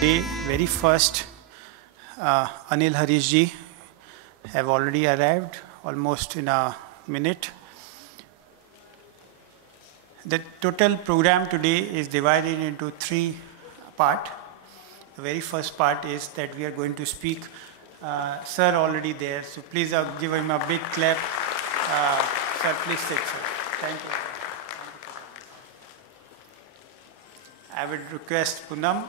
Day, very first, Anil, Harish ji have already arrived almost in a minute. The total program today is divided into three parts. The very first part is that we are going to speak. Sir already there, so please give him a big clap. Sir, please take, sir. Thank you. I would request Poonam.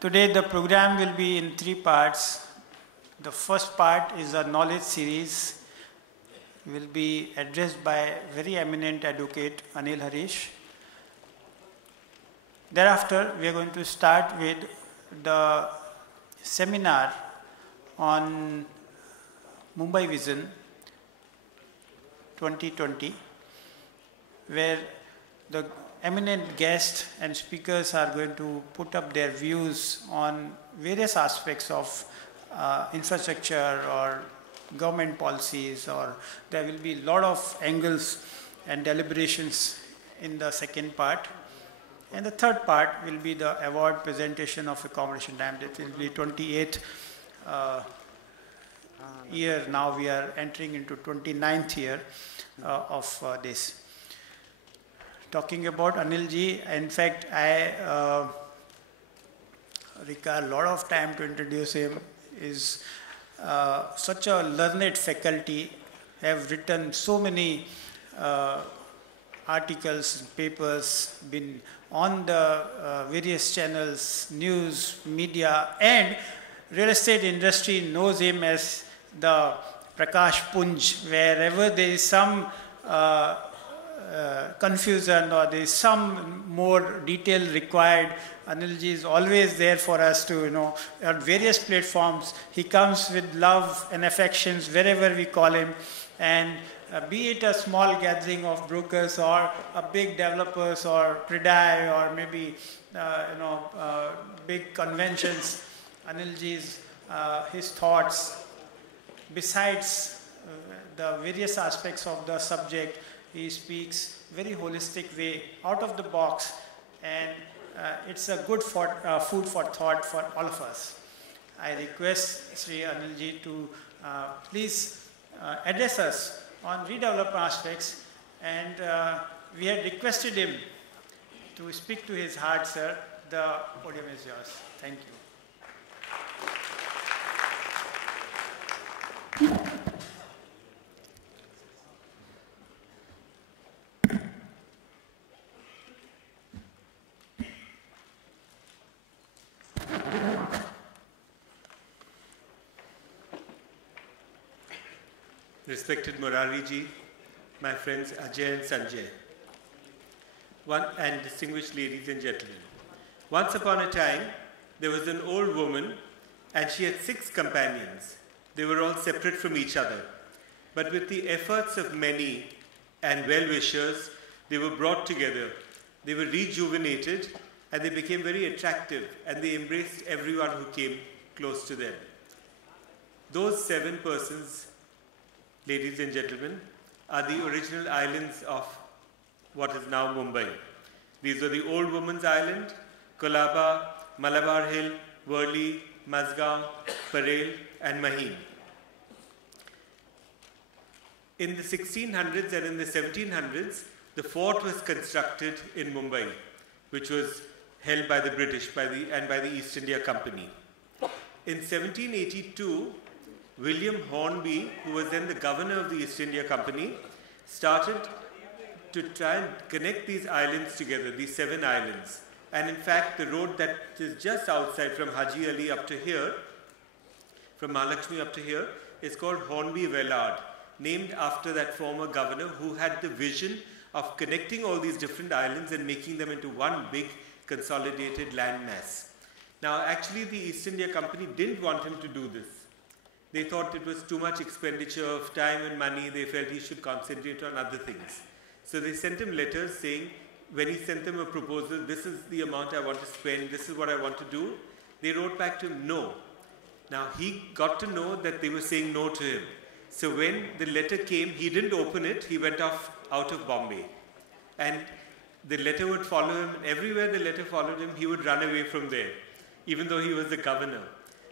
Today the program will be in three parts. The first part is a knowledge series. Will be addressed by very eminent advocate Anil Harish. Thereafter, we are going to start with the seminar on Mumbai Vision 2020, where the eminent guests and speakers are going to put up their views on various aspects of infrastructure or government policies, or there will be a lot of angles and deliberations in the second part. And the third part will be the award presentation of accommodation time. That will be 28th year. Now we are entering into 29th year of this. Talking about Anil ji, in fact, I require a lot of time to introduce him. Is such a learned faculty, have written so many articles, papers, been on the various channels, news, media, and real estate industry knows him as the Prakash Punj. Wherever there is some confusion or there is some more detail required, Anilji is always there for us to, on various platforms. He comes with love and affections wherever we call him. And be it a small gathering of brokers or a big developers or Pridai or maybe, big conventions, Anilji's, his thoughts, besides the various aspects of the subject, he speaks very holistic way, out of the box, and it's a good food for thought for all of us. I request Sri Anilji to please address us on redevelopment aspects, and we had requested him to speak to his heart, sir. The podium is yours. Thank you. Respected Murari ji, my friends Ajay and Sanjay, and distinguished ladies and gentlemen. Once upon a time, there was an old woman and she had 6 companions. They were all separate from each other. But with the efforts of many and well-wishers, they were brought together. They were rejuvenated and they became very attractive, and they embraced everyone who came close to them. Those 7 persons, ladies and gentlemen, are the original islands of what is now Mumbai. These are the Old Woman's Island, Colaba, Malabar Hill, Worli, Mazgaon, Parel, and Mahim. In the 1600s and in the 1700s, the fort was constructed in Mumbai, which was held by the British and by the East India Company. In 1782, William Hornby, who was then the governor of the East India Company, started to try and connect these islands together, these 7 islands. And in fact, the road that is just outside from Haji Ali up to here, from Mahalakshmi up to here, is called Hornby-Vellard, named after that former governor who had the vision of connecting all these different islands and making them into one big consolidated landmass. Now, actually, the East India Company didn't want him to do this. They thought it was too much expenditure of time and money. They felt he should concentrate on other things. So they sent him letters saying, when he sent them a proposal, this is the amount I want to spend, this is what I want to do, they wrote back to him, no. Now he got to know that they were saying no to him. So when the letter came, he didn't open it, he went off out of Bombay. And the letter would follow him, and everywhere the letter followed him, he would run away from there, even though he was the governor.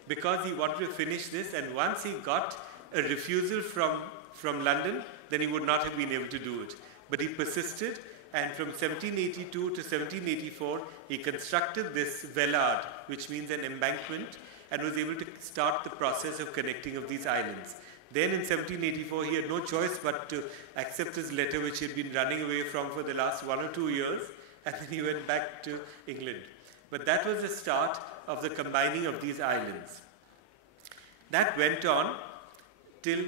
Because he wanted to finish this, and once he got a refusal from London, then he would not have been able to do it. But he persisted, and from 1782 to 1784, he constructed this vellard, which means an embankment, and was able to start the process of connecting of these islands. Then in 1784, he had no choice but to accept his letter, which he had been running away from for the last 1 or 2 years, and then he went back to England. But that was the start of the combining of these islands. That went on till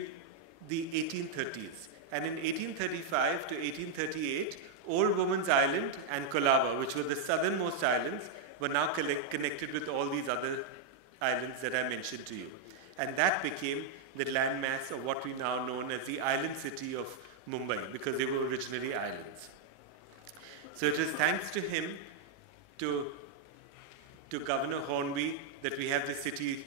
the 1830s. And in 1835 to 1838, Old Woman's Island and Colaba, which were the southernmost islands, were now connected with all these other islands that I mentioned to you. And that became the landmass of what we now know as the island city of Mumbai, because they were originally islands. So it is thanks to him, to Governor Hornby, that we have the city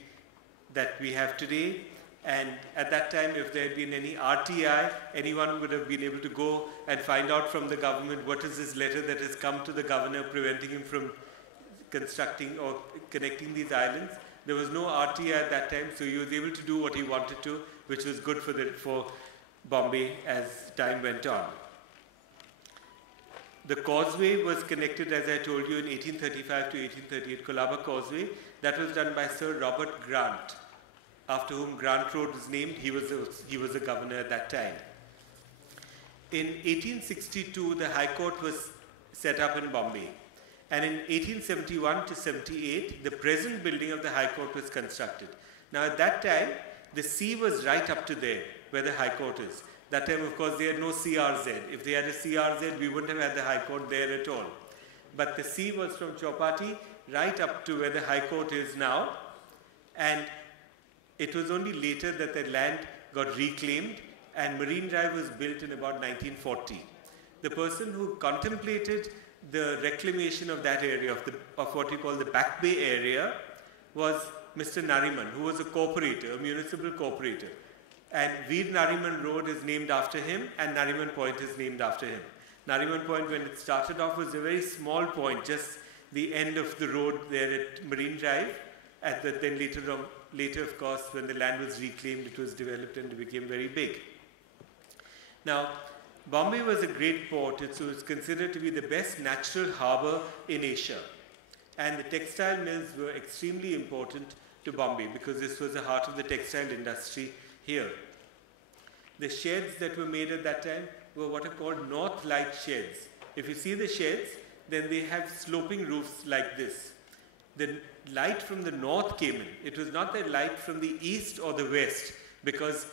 that we have today. And at that time, if there had been any RTI, anyone would have been able to go and find out from the government what is this letter that has come to the governor preventing him from constructing or connecting these islands. There was no RTI at that time, so he was able to do what he wanted to, which was good for Bombay as time went on. The causeway was connected, as I told you, in 1835 to 1838, Colaba Causeway. That was done by Sir Robert Grant, after whom Grant Road was named. He was a governor at that time. In 1862, the High Court was set up in Bombay. And in 1871 to 78, the present building of the High Court was constructed. Now at that time, the sea was right up to there, where the High Court is. That time, of course, they had no CRZ. If they had a CRZ, we wouldn't have had the High Court there at all. But the sea was from Chowpatty right up to where the High Court is now. And it was only later that the land got reclaimed, and Marine Drive was built in about 1940. The person who contemplated the reclamation of that area, of what we call the Back Bay area, was Mr. Nariman, who was a corporator, a municipal corporator. And Veer Nariman Road is named after him, and Nariman Point is named after him. Nariman Point, when it started off, was a very small point, just the end of the road there at Marine Drive. And then later, of course, when the land was reclaimed, it was developed and it became very big. Now, Bombay was a great port. It was considered to be the best natural harbour in Asia. And the textile mills were extremely important to Bombay, because this was the heart of the textile industry here. The sheds that were made at that time were what are called north light sheds. If you see the sheds, then they have sloping roofs like this. The light from the north came in. It was not the light from the east or the west, because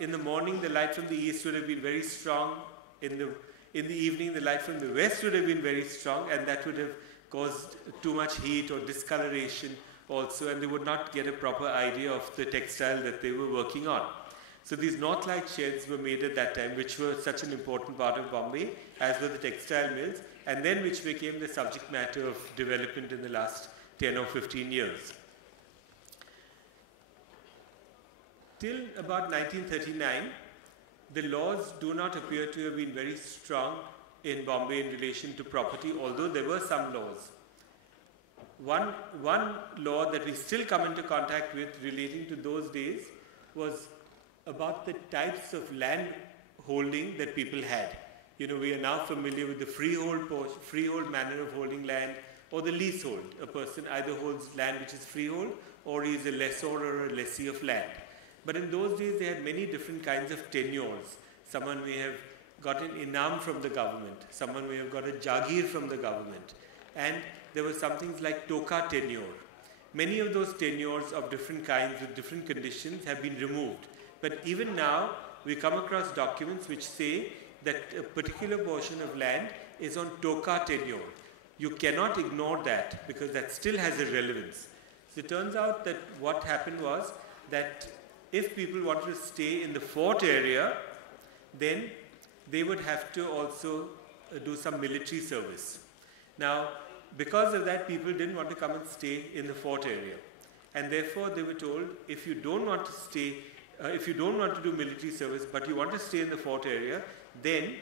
in the morning the light from the east would have been very strong. In the evening the light from the west would have been very strong, and that would have caused too much heat or discoloration also, and they would not get a proper idea of the textile that they were working on. So these north light sheds were made at that time, which were such an important part of Bombay, as were the textile mills, and then which became the subject matter of development in the last 10 or 15 years. Till about 1939, the laws do not appear to have been very strong in Bombay in relation to property, although there were some laws. One law that we still come into contact with relating to those days was about the types of land holding that people had. You know, we are now familiar with the freehold manner of holding land, or the leasehold. A person either holds land which is freehold, or he is a lessor or a lessee of land. But in those days, they had many different kinds of tenures. Someone may have got an inam from the government. Someone may have got a jagir from the government. And there were some things like toka tenure. Many of those tenures of different kinds with different conditions have been removed. But even now, we come across documents which say that a particular portion of land is on toka tenure. You cannot ignore that, because that still has a relevance. So it turns out that what happened was that if people wanted to stay in the fort area, then they would have to also do some military service. Now, because of that, people didn't want to come and stay in the fort area. And therefore, they were told, if you don't want to stay, if you don't want to do military service, but you want to stay in the fort area, then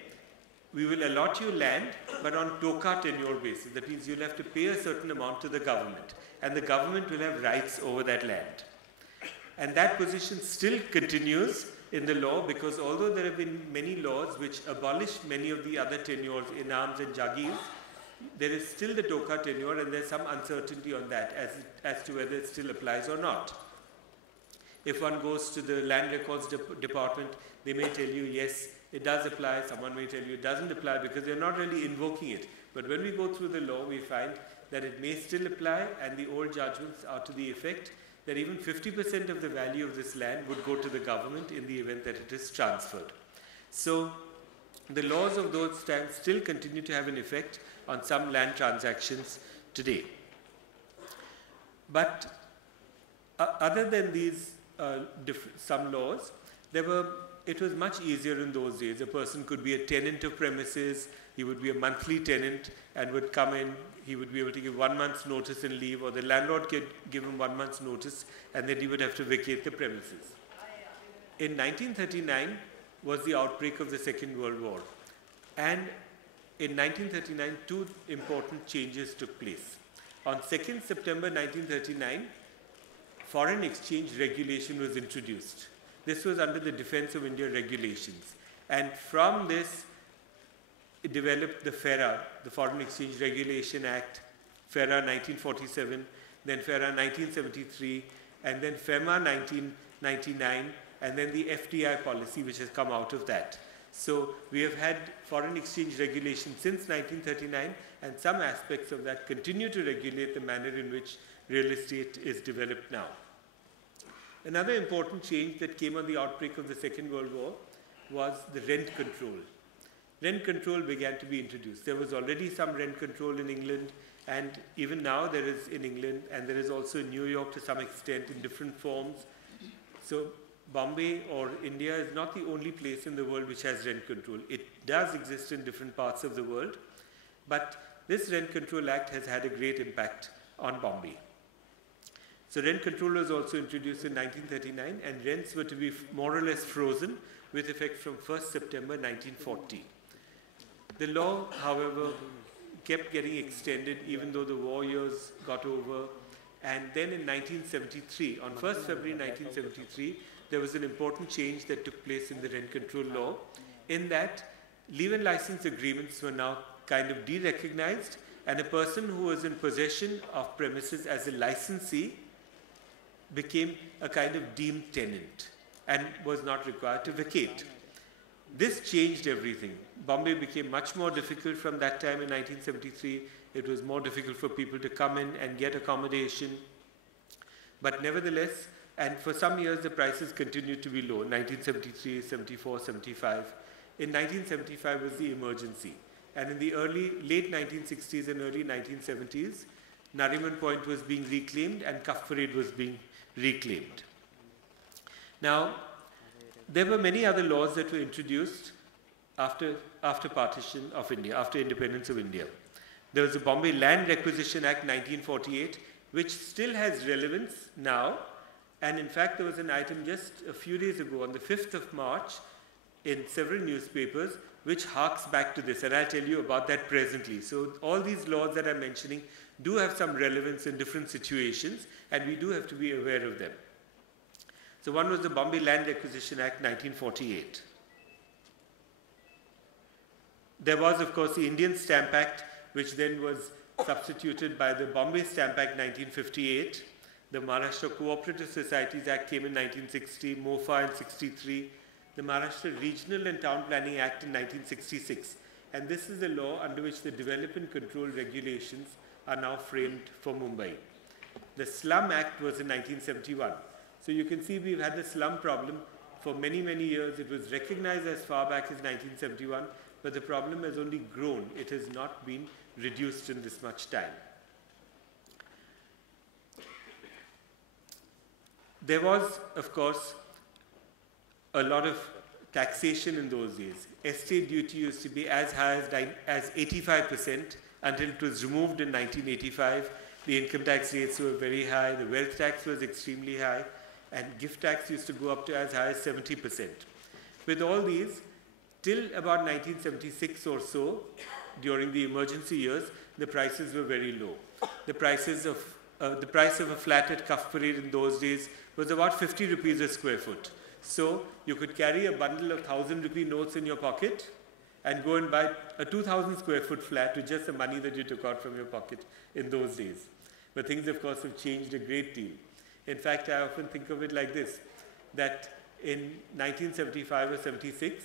we will allot you land, but on toka tenure basis. That means you'll have to pay a certain amount to the government, and the government will have rights over that land. And that position still continues in the law, because although there have been many laws which abolish many of the other tenures, inams and jagirs, there is still the toka tenure, and there's some uncertainty on that as to whether it still applies or not. If one goes to the land records department, they may tell you, yes, it does apply. Someone may tell you it doesn't apply, because they're not really invoking it. But when we go through the law, we find that it may still apply, and the old judgments are to the effect that even 50% of the value of this land would go to the government in the event that it is transferred. So the laws of those times still continue to have an effect on some land transactions today. But other than these some laws, it was much easier in those days. A person could be a tenant of premises, he would be a monthly tenant and would come in, he would be able to give 1 month's notice and leave, or the landlord could give him 1 month's notice, and then he would have to vacate the premises. In 1939 was the outbreak of the Second World War, and in 1939 two important changes took place. On 2nd September 1939, foreign exchange regulation was introduced. This was under the Defence of India regulations, and from this it developed the FERA, the Foreign Exchange Regulation Act, FERA 1947, then FERA 1973, and then FEMA 1999, and then the FDI policy which has come out of that. So we have had foreign exchange regulation since 1939, and some aspects of that continue to regulate the manner in which real estate is developed now. Another important change that came on the outbreak of the Second World War was the rent control. Rent control began to be introduced. There was already some rent control in England, and even now there is in England, and there is also in New York to some extent in different forms. So Bombay or India is not the only place in the world which has rent control. It does exist in different parts of the world, but this Rent Control Act has had a great impact on Bombay. So rent control was also introduced in 1939, and rents were to be more or less frozen with effect from 1st September 1940. The law, however, kept getting extended even though the war years got over, and then in 1973, on 1st February 1973, there was an important change that took place in the rent control law, in that leave and license agreements were now kind of de-recognized, and a person who was in possession of premises as a licensee became a kind of deemed tenant and was not required to vacate. This changed everything. Bombay became much more difficult from that time in 1973. It was more difficult for people to come in and get accommodation. But nevertheless, and for some years the prices continued to be low, 1973, 74, 75. In 1975 was the emergency. And in the late 1960s and early 1970s, Nariman Point was being reclaimed and Cuff Parade was being reclaimed. Now, there were many other laws that were introduced after partition of India, after independence of India. There was the Bombay Land Requisition Act 1948, which still has relevance now. And in fact, there was an item just a few days ago, on the 5th of March, in several newspapers, which harks back to this. And I'll tell you about that presently. So all these laws that I'm mentioning do have some relevance in different situations, and we do have to be aware of them. So one was the Bombay Land Acquisition Act 1948. There was, of course, the Indian Stamp Act, which then was substituted by the Bombay Stamp Act 1958. The Maharashtra Cooperative Societies Act came in 1960, MOFA in 63, the Maharashtra Regional and Town Planning Act in 1966. And this is the law under which the development control regulations are now framed for Mumbai. The Slum Act was in 1971. So you can see we've had the slum problem for many, many years. It was recognized as far back as 1971, but the problem has only grown. It has not been reduced in this much time. There was, of course, a lot of taxation in those days. Estate duty used to be as high as 85% until it was removed in 1985. The income tax rates were very high, the wealth tax was extremely high, and gift tax used to go up to as high as 70%. With all these, till about 1976 or so, during the emergency years, the prices were very low. The price of a flat at Cuff Parade in those days was about 50 rupees a square foot. So you could carry a bundle of 1,000 rupee notes in your pocket and go and buy a 2,000 square foot flat with just the money that you took out from your pocket in those days. But things, of course, have changed a great deal. In fact, I often think of it like this, that in 1975 or 76,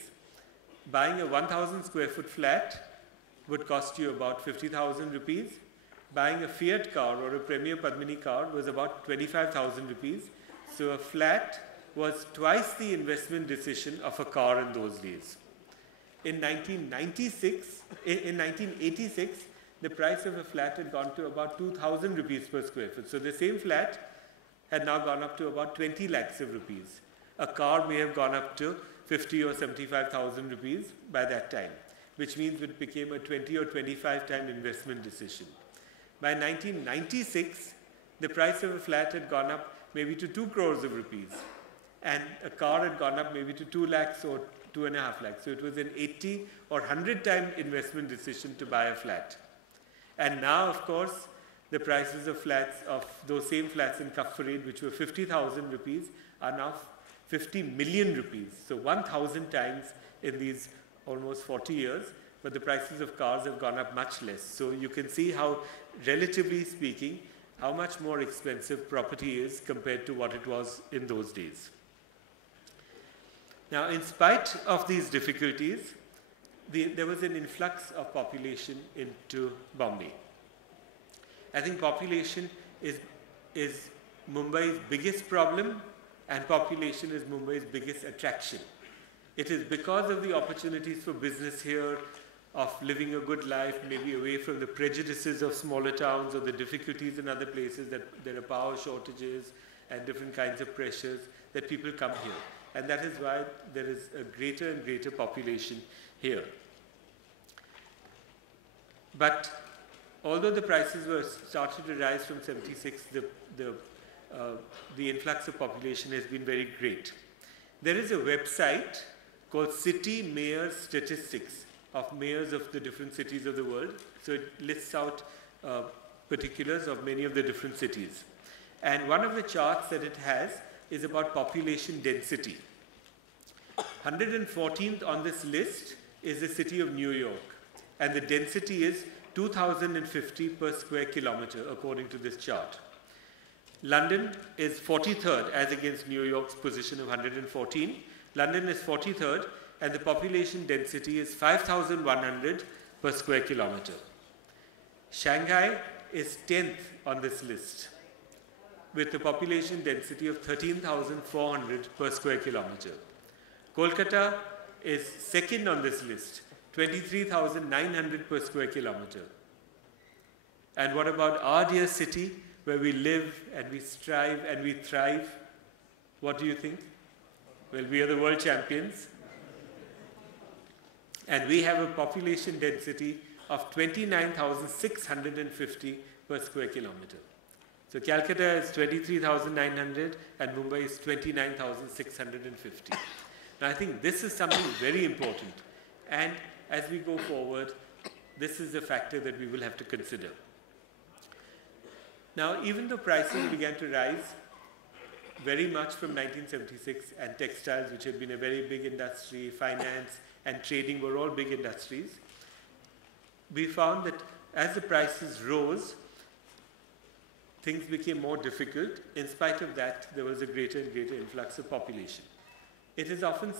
buying a 1,000 square foot flat would cost you about 50,000 rupees. Buying a Fiat car or a Premier Padmini car was about 25,000 rupees. So a flat was twice the investment decision of a car in those days. In 1986, the price of a flat had gone to about 2,000 rupees per square foot. So the same flat had now gone up to about 20 lakhs of rupees. A car may have gone up to 50 or 75,000 rupees by that time, which means it became a 20 or 25 time investment decision. By 1996, the price of a flat had gone up maybe to 2 crores of rupees, and a car had gone up maybe to 2 lakhs or 2.5 lakhs. So it was an 80 or 100 time investment decision to buy a flat. And now, of course, the prices of flats, of those same flats in Cuff Parade, which were 50,000 rupees, are now 50 million rupees. So 1,000 times in these almost 40 years, but the prices of cars have gone up much less. So you can see how, relatively speaking, how much more expensive property is compared to what it was in those days. Now, in spite of these difficulties, there was an influx of population into Bombay. I think population is Mumbai's biggest problem, and population is Mumbai's biggest attraction. It is because of the opportunities for business here, of living a good life, maybe away from the prejudices of smaller towns or the difficulties in other places, that there are power shortages and different kinds of pressures, that people come here. And that is why there is a greater and greater population here. But although the prices were started to rise from 76, the influx of population has been very great. There is a website called City Mayor Statistics of mayors of the different cities of the world. So it lists out particulars of many of the different cities. And one of the charts that it has is about population density. 114th on this list is the city of New York, and the density is 2,050 per square kilometer according to this chart. London is 43rd as against New York's position of 114. London is 43rd, and the population density is 5,100 per square kilometer. Shanghai is 10th on this list, with a population density of 13,400 per square kilometer. Kolkata is second on this list, 23,900 per square kilometer. And what about our dear city, where we live and we strive and we thrive? What do you think? Well, we are the world champions. And we have a population density of 29,650 per square kilometer. So Calcutta is 23,900 and Mumbai is 29,650. Now I think this is something very important, and as we go forward, this is a factor that we will have to consider. Now, even though prices began to rise very much from 1976, and textiles, which had been a very big industry, finance and trading were all big industries, we found that as the prices rose, things became more difficult. In spite of that, there was a greater and greater influx of population. It is often